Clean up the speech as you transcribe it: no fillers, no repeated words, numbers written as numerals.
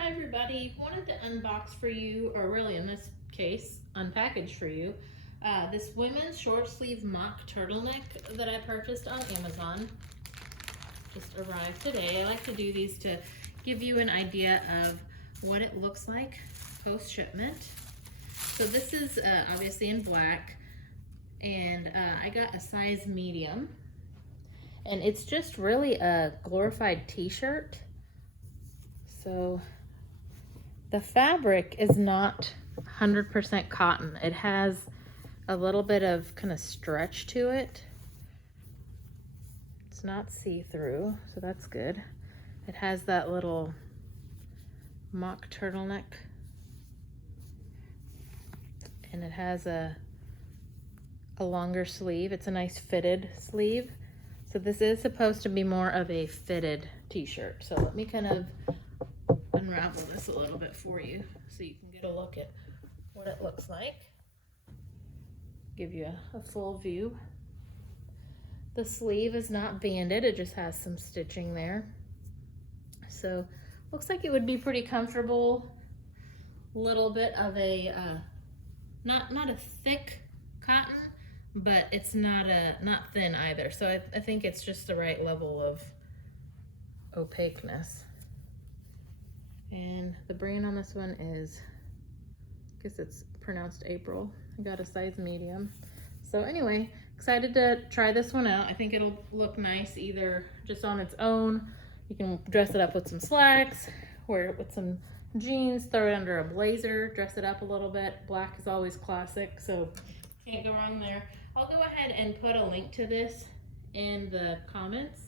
Hi everybody, wanted to unbox for you, or really in this case, unpackage for you, this women's short sleeve mock turtleneck that I purchased on Amazon. Just arrived today. I like to do these to give you an idea of what it looks like post-shipment. So this is obviously in black, and I got a size medium, and it's just really a glorified t-shirt. So the fabric is not 100% cotton. It has a little bit of kind of stretch to it. It's not see-through, so that's good. It has that little mock turtleneck, and it has a longer sleeve. It's a nice fitted sleeve. So this is supposed to be more of a fitted t-shirt. So let me kind of unravel this a little bit for you so you can get a look at what it looks like. Give you a full view. The sleeve is not banded, it just has some stitching there. So looks like it would be pretty comfortable. Little bit of a not a thick cotton, but it's not thin either. So I think it's just the right level of opaqueness. And the brand on this one is, I guess it's pronounced April. I got a size medium. So anyway, excited to try this one out. I think it'll look nice either just on its own. You can dress it up with some slacks, wear it with some jeans, throw it under a blazer, dress it up a little bit. Black is always classic, so can't go wrong there. I'll go ahead and put a link to this in the comments